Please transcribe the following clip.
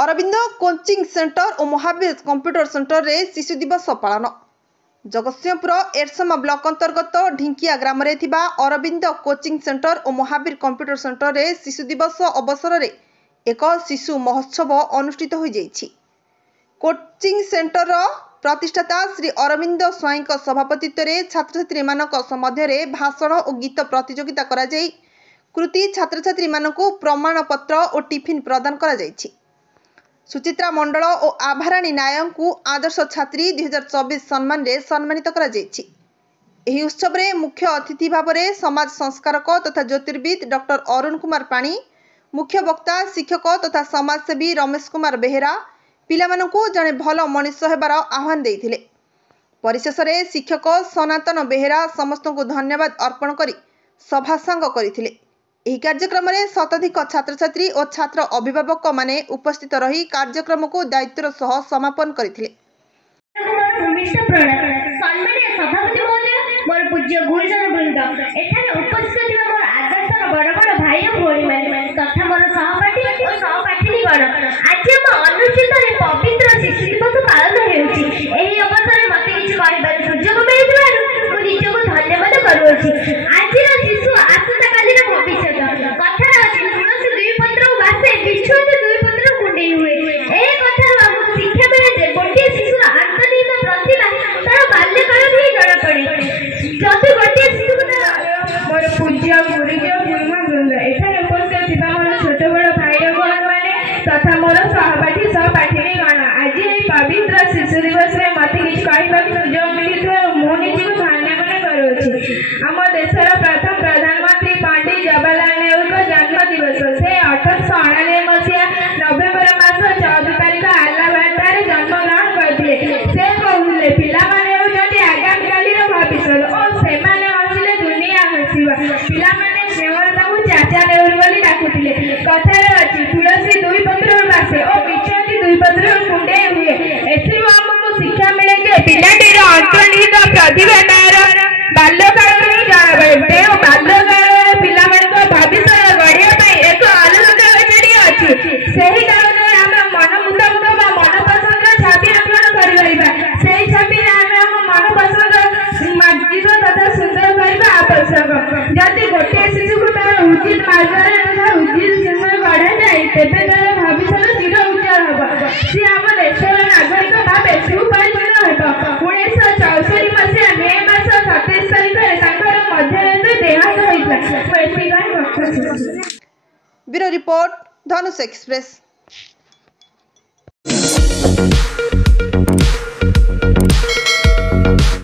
Arvind coaching centre और Mahavir computer centre रे शिशु दिवस पालन। जगतसिंहपुर एरसमा ब्लॉक अंतर्गत ढिंकिया ग्राम रे थिबा अरविंद कोचिंग सेंटर और महावीर कंप्यूटर सेंटर रे शिशु दिवस अवसर रे एक शिशु महोत्सव अनुष्ठित हो जाइछि। कोचिंग सेंटर प्रतिष्ठाता श्री अरविंद स्वाई सभापतित्व रे छात्र छात्री मानक मध्य भाषण और गीत प्रतियोगिता करा जाई कृति छात्र छात्री मानकु प्रमाण पत्र और टिफिन प्रदान करा जाइछि। सुचित्रा मंडल और आभाराणी नायक को आदर्श छात्री 2024 सम्मान रे सम्मानित करा जाइछि। एही उत्सव रे मुख्य अतिथि भाव में समाज संस्कारक तथा ज्योतिर्विद डॉक्टर अरुण कुमार पाणी, मुख्य वक्ता शिक्षक तथा समाजसेवी रमेश कुमार बेहेरा पिलामानंकु जने भल मनीष हेबार आह्वान देइथिले। परिशेष रे शिक्षक सनातन बेहेरा समस्त को धन्यवाद अर्पण करी सभा सांग करिथिले। ଏହି କାର୍ଯ୍ୟକ୍ରମରେ ଶତାଧିକ ଛାତ୍ରଛାତ୍ରୀ ଓ ଛାତ୍ର ଅଭିଭାବକ ମାନେ ଉପସ୍ଥିତ ରହି କାର୍ଯ୍ୟକ୍ରମକୁ ଦାୟିତ୍ୱର ସହ ସମାପନ କରିଥିଲେ। तथा मोर सहपाठी सहपाठिनी गण आज पवित्र शिशु दिवस में मत किसी कहवाक सुजोग मिलता मुझे निजी धन्यवाद करुच्छी। आम देशर प्रथम प्रधानमंत्री पंडित जवाहरलाल नेहरू का जन्म दिवस से 1899 मसीहा नवेम्बर मास 14 तारीख आलाहाबाद जन्मग्रहण करते। से कहले पिलामाने होउछन्ति आगामी कालीर भविष्य और सेमाने हसिले दुनिया हसिबा। पिलामाने सेवर ताकू चाचा नेहरू बोली डाकुतिले। कथारे अछि तुलसी दुई पत्र बासे और बिछाती दुई पत्र कुंडे हुए। एथिरु हमकु शिक्षा मिले जे पिलाटीर अंतर्निहित प्रतिभा तार बाल्यकाल में जाणबे और बाल्यकाल पिलामानक भविष्य गढ़िया पई एक अलग कागजडी अछि। सेही कागजरे हम मन मुताबिक बा मन पसंद छवि अंकन करि परिबा। सेही छवि रे हम मन पसंद मार्जित तथा सुंदर करबा आवश्यक। जति गोटे शिशु को तार उचित मार्गरे तथा उचित समय बढ़ा जाए तेबे तार भविष्य चिर उज्जवल होबा। से हम देशर नागरिक भाबे सुपरिचित हेबा। 1964 मसीहा मे मास 27 तारिख रे ताकर मध्यरात्रि देहांत होइला। ब्यूरो रिपोर्ट धनुष एक्सप्रेस।